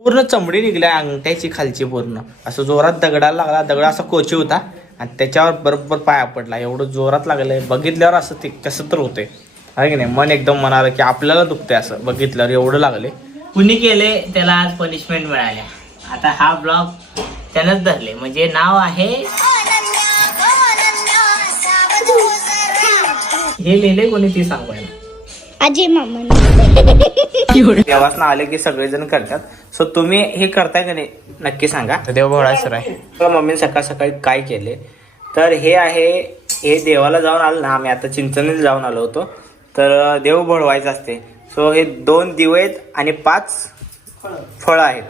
पूर्ण चमडी निघल्या अंगठ्याची खालची पूर्ण. असं जोरात दगडाला लागला दगड असा कोची होता आणि त्याच्यावर बरोबर पाया पडला. एवढं जोरात लागलंय. बघितल्यावर असं ते कसं तर होतंय. आहे की नाही? मन एकदम म्हणाल की आपल्याला दुखतंय असं. बघितल्यावर एवढं लागले कुणी केले त्याला आज पनिशमेंट मिळाल्या. आता हा ब्लॉग त्यानंच धरले. म्हणजे नाव आहे हे लिहिले कोणी ती सांगू अजय मामा. देवासनं आले की सगळेजण करतात. सो तुम्ही हे करताय का नाही? नक्की सांगा. देव भोळा सर आहे. तर मम्मीने सकाळ सकाळी काय केले? तर हे आहे हे देवाला जाऊन आलो ना आम्ही. आता चिंचणीत जाऊन आलो होतो. तर देव भोळवायचं असते. सो हे दोन दिवे आहेत आणि पाच फळं आहेत.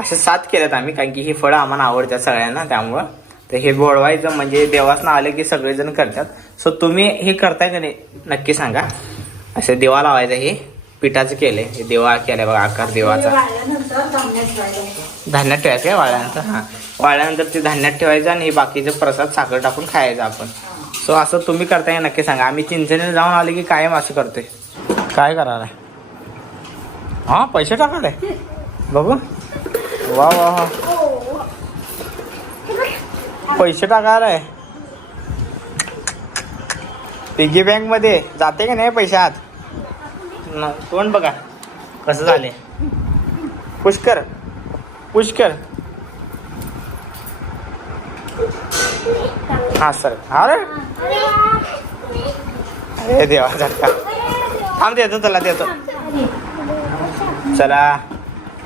असे सात केलेत आम्ही कारण की ही फळं आम्हाला आवडतात सगळ्यांना त्यामुळं. तर हे भोळवायचं म्हणजे देवासनं आले की सगळेजण करतात. सो तुम्ही हे करताय का नाही? नक्की सांगा. असं देवा लावायचं हे पिठाचं केलंय हे देवा केलं बघा आकार देवाचा. धान्यात ठेवायचं काय वाळल्यानंतर? हा. वाळल्यानंतर ते धान्यात ठेवायचं आणि हे बाकीचे प्रसाद साखर टाकून खायचं आपण. सो असं तुम्ही करताय नक्की सांगा. आम्ही चिंचणीला जाऊन आले की कायम असं करतोय. काय करायला? हा पैसे टाकाले बघू. वा वा वा. पैसे टाकायला? पिगी बँकमध्ये. जाते का नाही पैसे आत तोंड बघा? कसं झाले पुष्कर. पुष्कर. हा सर. अरे अरे देवा झटका. थांब देतो चला देतो. चला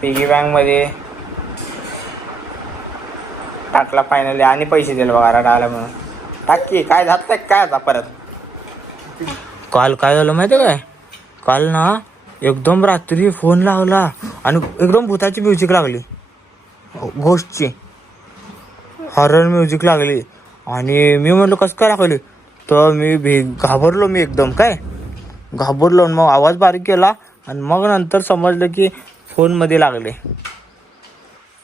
पिगी बँकमध्ये टाकला फायनली आणि पैसे दिले बघा रडायला म्हणून. टाक काय झालं काय आता परत? काल काय झालं माहिती काय? काल ना एकदम रात्री फोन लावला आणि एकदम भूताची म्युझिक लागली. घोस्टची हॉरर म्युझिक लागली. आणि मी म्हणलो कसं काय लागली? तर मी भी घाबरलो मी एकदम. काय? घाबरलो आणि मग आवाज बारीक केला आणि मग नंतर समजलं की फोनमध्ये लागले.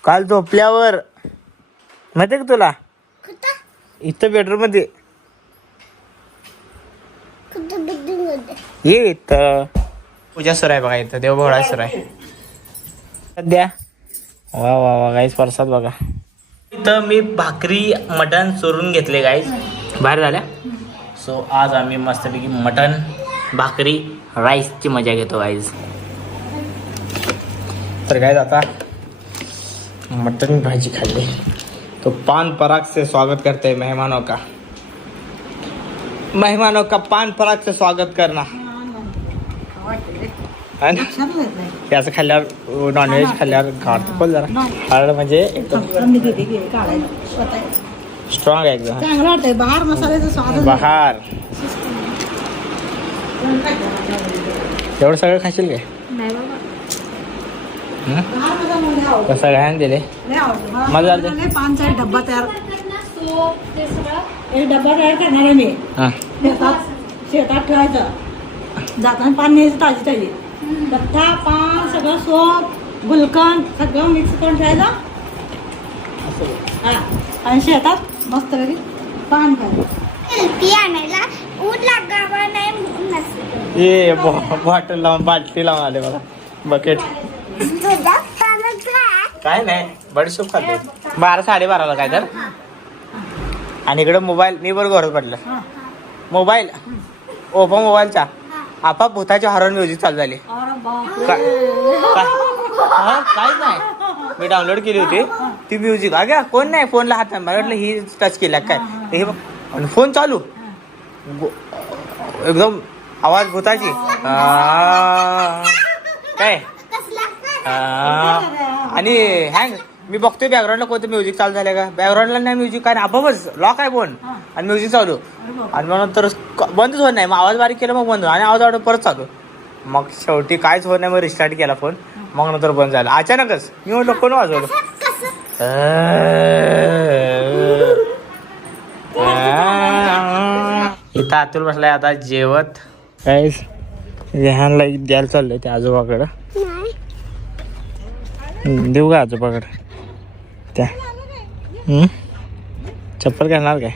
काल झोपल्यावर माहिती आहे का तुला? इथं बेडरूममध्ये ये इथं पूजा सर आहे बघा इथं. देवभोळा सर आहे. सध्या. वा वा वा गाईस प्रसाद बघा. इथं मी भाकरी मटण चोरून घेतले गाईस बाहेर झाल्या? सो आज आम्ही मस्तपैकी मटण भाकरी राईसची मजा घेतो गाईज तर गाईज आता मटन भाजी खाल्ली. तो पान पराग से स्वागत करते हैं मेहमानों का. मेहमानों का पान पराग से स्वागत करना है ना? त्याचं खाल्ल्यावर नॉनव्हेज खाल्ल्यावर घाट पण जरा. हार्ड म्हणजे एकदम स्ट्रॉंग आहे एकदम. चांगलं वाटतंय. बाहेर मसाल्याचा स्वाद बहार. एवढं सगळं खाशील काय? हं? सगळ्यांना दिले मजा आली. पानचा एक डब्बा तयार. एक डब्बा तयार करणार आहे मी. हां. शेतात शेतात ठेवायचं. जाताना न्यायचं ताजी ताजी. गठ्ठा पान सगळं सोप गुलकंद सगळं मिक्स करून ठेवायचं. हा. आणि शेतात मस्त पान खायचं ती आणायला ऊन लागावा नाही म्हणून नसेल. ये बॉटल लावून बाटली लावून आले बघा. बकेट. काय? नाही बडीशोप खाते. बारा साडेबाराला काय तर. आणि इकडे मोबाईल मी बरोबर पडलं मोबाईल ओपो मोबाईलचा आपा भूताची हॉरर म्युझिक चालू झाली. काय? हा, काहीच नाही. मी डाउनलोड केली होती. ती म्युझिक. अगे कोण नाही फोनला हात नाही मला वाटलं ही टच केल्या काय? हे. आणि फोन चालू. एकदम आवाज भूताची. काय? आणि हँग मी बघतोय बॅकग्राऊंडला कोणतं म्युझिक चालू झालं का? बॅकग्राऊंडला नाही म्युझिक काय नाही आपोआपच लॉक आहे फोन आणि म्युझिक चालू. आणि मग नंतर बंदच होत नाही. मग आवाज बारीक केला मग बंद. आणि आवाज वाढत परत चालू. मग शेवटी काहीच होत नाही मग रिस्टार्ट केला फोन मग नंतर बंद झाला. अचानकच मी म्हटलं कोण वाजवलं? इथं अतुल बसलाय आता जेवत. काय द्यायला चाललंय त्या आजोबाकडं. देऊ का आजोबाकडं? त्या? चप्पल घालणार काय?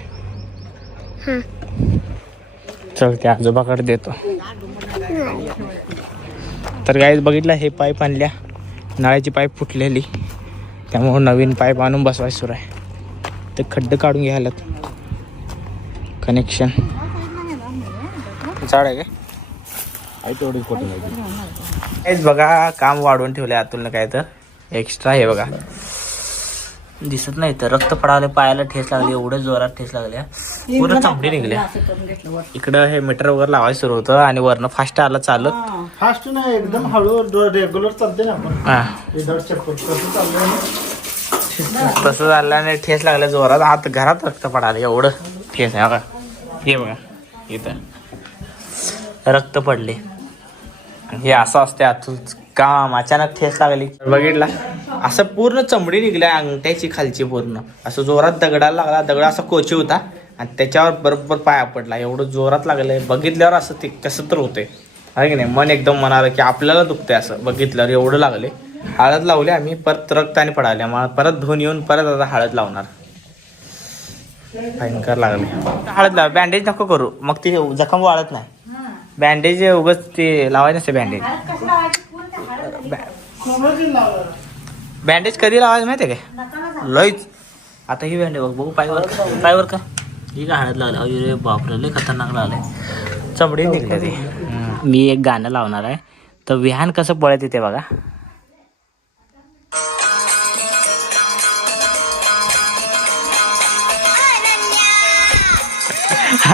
चल त्या आजोबाकडे देतो. तर गाईज बघितलं हे पाईप आणल्या. नळाची पाईप फुटलेली. त्यामुळं नवीन पाईप आणून बसवायचं सुरू आहे. ते खड्डे काढून घ्यायलात कनेक्शन झाड आहे काय आहे तेवढीच फोटो हेच बघा काम वाढवून ठेवले अतुलनं काय तर. एक्स्ट्रा हे बघा. दिसत नाही तर. रक्त पडावले पायाला ठेस लागली एवढं जोरात ठेस लागल्या पूर्ण चांबडी निघल्या. इकडं हे मीटर वगैरे लावायला सुरू होतं आणि वरनं फास्ट आलं चालत. फास्ट नाही एकदम हळू रेग्युलर चालते ना आपण. हा. विदाउट चप्पल कसं चाललंय ना तसं झालं आणि ठेस लागल्या जोरात. आत घरात रक्त पडाले एवढं ठेस आहे. बघा. हे बघा. इथं. रक्त पडले. हे असं असते आतून. काम. अचानक ठेस लागली. बघितला? असं पूर्ण चमडी निघल्या अंगठ्याची खालची पूर्ण. असं जोरात दगडाला लागला दगड असा कोची होता आणि त्याच्यावर बरोबर पाया पडला. एवढं जोरात लागलंय. बघितल्यावर असं ते कसं तर होतंय. आहे की नाही? मन एकदम म्हणालं की आपल्याला दुखतंय असं. बघितल्यावर एवढं लागले हळद लावली आम्ही परत रक्ताने पडाले मग परत धुवून येऊन परत आता हळद लावणार. भयंकर लागले हळद लाव. बँडेज नको करू. मग ती जखम वाळत नाही. बँडेज उगच ते लावायचं नसते बँडेज बँडेज कधी लावायचं माहिती आहे काय? लयच. आता ही बँडेज बघ बघू पायवर का? पायवर का? ही का हळद लागली अरे बापरे लय खतरनाक लागले चमडी निघले ती. मी एक गाणं लावणार आहे. तर विहान कसं पळत येते बघा.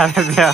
अनन्या.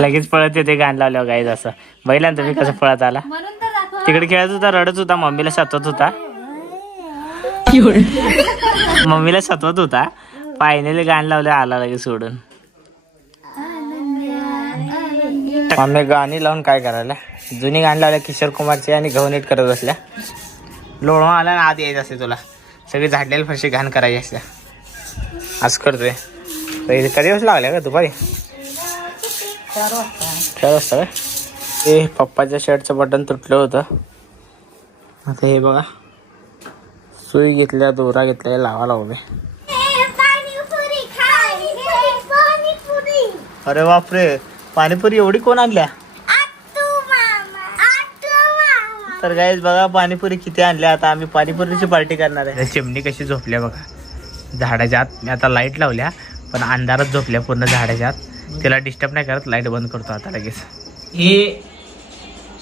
लगेच पळत येते गाणं लावल्यावर गाईज असं. बैलान तुम्ही कसं पळत आला तिकडे खेळत होता रडत होता मम्मीला सतवत होता. मम्मीला सतवत होता. फायनली गाणं लावलं आला लगेच सोडून. मम्मी गाणी लावून काय करायला? जुनी गाणी लावल्या किशोर कुमारची आणि गहू करत बसल्या. लोळून आला ना आत यायचं असते तुला. सगळी झाडलेली फरशी घाण करायची असल्या असं करतोय. कधी वाजता लागल्या का दुपारी? चार वाजता चार वाजता काय ते पप्पाच्या शर्टचं बटन तुटलं होतं. आता हे बघा. सुई घेतल्या दोरा घेतल्या लावा लावले अरे बापरे पाणीपुरी एवढी कोण आणल्या? तर गाईज बघा पाणीपुरी किती आणल्या. आता आम्ही पाणीपुरीची पार्टी करणार आहे. चिमणी कशी झोपल्या बघा. झाडाच्या आत. मी आता लाइट लावल्या पण अंधारात झोपल्या पूर्ण झाडाच्या आत. तिला डिस्टर्ब नाही करत लाइट बंद करतो आता लगेच. हे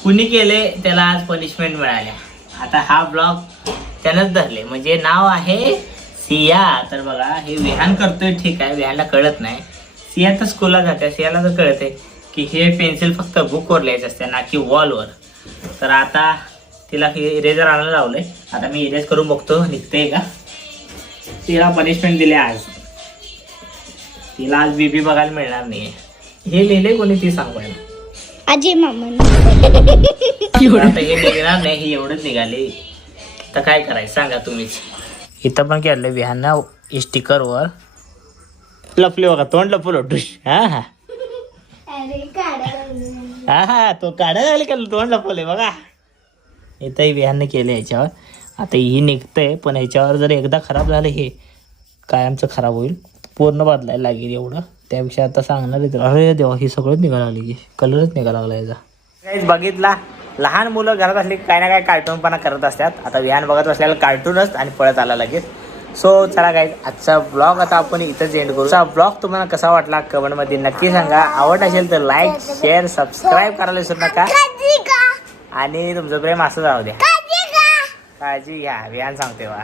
कुणी केले त्याला आज पनिशमेंट मिळाल्या. आता हा ब्लॉग त्यानंच धरले. म्हणजे नाव आहे सिया. तर बघा हे विहान करतोय ठीक आहे. विहानला कळत नाही. सिया तर स्कूलला जाते. सियाला तर कळते की हे पेन्सिल फक्त बुकवर लिहायचं असते ना की वॉलवर तर आता तिला हे इरेजर आणायला लावलंय. आता मी इरेज करून बघतो. निघते का? तिला पनिशमेंट दिले आज. तिला आज बीबी बघायला मिळणार नाही हे लिहिले कोणी ती सांगवायला अजय मामा. आता हे निघणार नाही हे एवढंच निघाले. तर काय करायचं? सांगा तुम्हीच. इथं पण केलं विहान स्टिकरवर लपले बघा तोंड लपलं डुश हा हा. हा हा तो काढायला लागले का तोंड लपवले बघा. इथंही विहानने केलं याच्यावर. आता ही निघतंय पण ह्याच्यावर जर एकदा खराब झालं हे कायमचं खराब होईल? पूर्ण बदलायला लागेल एवढं. त्यापेक्षा आता सांगणार आहे. अरे देवा ही सगळंच निघायला लागली की कलरच निघायला लागला याचा. बघितला? लहान मुलं घरात असली काय ना काय कार्टूनपणा करत असतात. आता विहान बघत असल्याला कार्टूनच आणि पळत आला लगेच सो चला काय आजचा ब्लॉग आता आपण इथंच एंड करू. हा ब्लॉग तुम्हाला कसा वाटला कमेंटमध्ये नक्की सांगा. आवड असेल तर लाईक शेअर सबस्क्राईब करायला विसरू नका. आणि तुमचं प्रेम असं जाऊ द्या. काजी का काळजी घ्या विहान सांगते बा